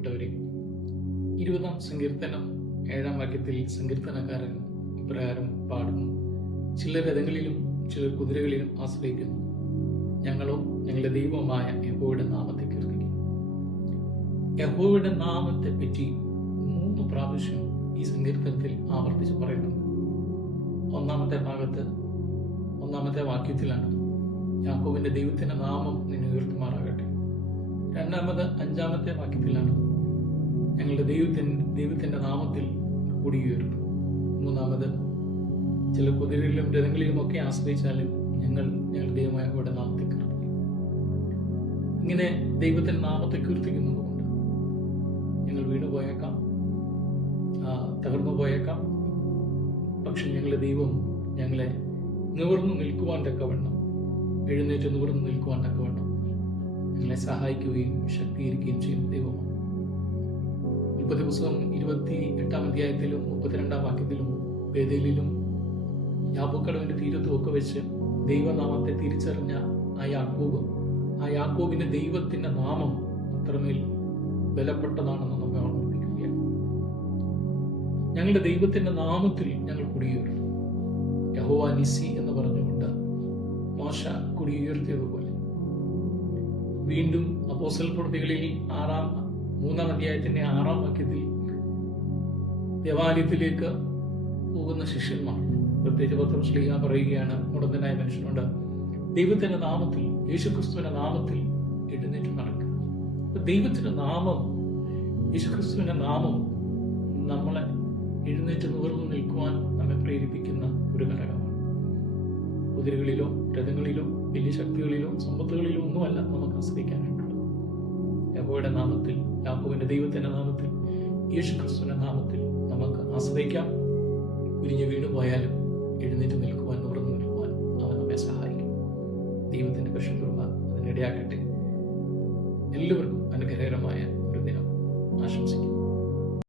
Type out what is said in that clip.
പ്രിയപ്പെട്ടവരെ, 20-ാം സങ്കീർത്തനം 7-ാം വാക്യത്തിൽ സങ്കീർത്തനക്കാരൻ ഇപ്രകാരം പാടുന്നു: ചിലർ രഥങ്ങളിലും ചിലർ കുതിരകളിലും ആശ്രയിക്കുന്നു, ഞങ്ങളോ ഞങ്ങളുടെ ദൈവമായ യഹോവയുടെ നാമത്തെ കീർത്തിക്കും. യഹോവയുടെ നാമത്തെ പറ്റി 3 പ്രാവശ്യം ഈ സങ്കീർത്തനത്തിൽ ആവർത്തിച്ച് പറയുന്നുണ്ട്. 1-ാമത്തെ ഭാഗത്ത് 1-ാമത്തെ വാക്യത്തിലാണ് യാക്കോബിന്റെ ദൈവത്തിന്റെ നാമം നിന്നെ ഉയർത്തുമാറാകട്ടെ. 2-ാമത് 5-ാമത്തെ വാക്യത്തിലാണ് ഞങ്ങളുടെ ദൈവത്തിന്റെ നാമത്തിൽ കൊടിയുയർത്തും. 3-ാമത് ചില കുതിരകളിലും രഥങ്ങളിലും ഒക്കെ ആശ്രയിച്ചാലും ഞങ്ങളുടെ ദൈവമായ യഹോവയുടെ നാമത്തെ കീർത്തിക്കും. ഇങ്ങനെ ദൈവത്തിന്റെ നാമത്തെ കീർത്തിക്കുന്നതുകൊണ്ട് ഞങ്ങൾ വീണു പോയേക്കാം, തകർന്നു പോയേക്കാം. പക്ഷെ ഞങ്ങളുടെ ദൈവം ഞങ്ങളെ നിവർന്നു നിൽക്കുവാൻ തക്കവണ്ണം, എഴുന്നേറ്റ് നിവർന്നു നിൽക്കുവാൻ തക്കവണ്ണം ഞങ്ങളെ സഹായിക്കുകയും ശക്തീകരിക്കുകയും ചെയ്യുന്ന ദൈവമാണ്. ഉൽപ്പത്തി പുസ്തകം 28-ാം അധ്യായത്തിലും 32-ാം വാക്യത്തിലും ബേഥേലിലും യാബോക്കടവിന്റെ തീരത്തും ഒക്കെ വെച്ച് ദൈവനാമത്തെ തിരിച്ചറിഞ്ഞ ആ യാക്കോബിന്റെ ദൈവത്തിന്റെ നാമം അത്രമേൽ ബലപ്പെട്ടതാണെന്ന് നമ്മെ ഓർമ്മിപ്പിക്കുകയാണ്. ഞങ്ങളുടെ ദൈവത്തിന്റെ നാമത്തിൽ ഞങ്ങൾ കുടിയേറും. യഹോവ നിസി എന്ന് പറഞ്ഞുകൊണ്ട് മോശ കുടിയുയർത്തിയതുപോലെ വീണ്ടും അപ്പോസ്തല പ്രവൃത്തികളിൽ 3-ാം അധ്യായത്തിന്റെ 6-ാം വാക്യത്തിൽ ദേവാലയത്തിലേക്ക് പോകുന്ന ശിഷ്യന്മാർ, പ്രത്യേകിച്ച് പത്രോസ് ശ്ലീഹ പറയുകയാണ് മുടന്തനായ മനുഷ്യനോട് ദൈവത്തിന്റെ നാമത്തിൽ, യേശുക്രിസ്തുവിന്റെ നാമത്തിൽ എഴുന്നേറ്റ് നടക്കുക. ദൈവത്തിന്റെ നാമം, യേശുക്രിസ്തുവിന്റെ നാമം നമ്മളെ എഴുന്നേറ്റ് നിവർന്നു നിൽക്കുവാൻ നമ്മെ പ്രേരിപ്പിക്കുന്ന ഒരു ഘടകമാണ്. കുതിരകളിലോ രഥങ്ങളിലോ വലിയ ശക്തികളിലോ സമ്പത്തുകളിലോ ഒന്നുമല്ല നമുക്ക് ആശ്രയിക്കാനായിട്ടുള്ളത്. യഹോവയുടെ നാമത്തിൽ, യാക്കോബിന്റെ ദൈവത്തിന്റെ നാമത്തിൽ, യേശുക്രിസ്തുവിന്റെ നാമത്തിൽ നമുക്ക് ആശ്രയിക്കാം. ഉരിഞ്ഞു വീണു പോയാലും എഴുന്നേറ്റ് നിൽക്കുവാൻ, നിവർന്നു നിൽക്കുവാൻ അവൻ നമ്മെ സഹായിക്കും. ദൈവത്തിന്റെ പരിശുദ്ധ അതിനിടയാക്കട്ടെ. എല്ലാവർക്കും അനുഗ്രഹകരമായ ഒരു ദിനം ആശംസിക്കുന്നു.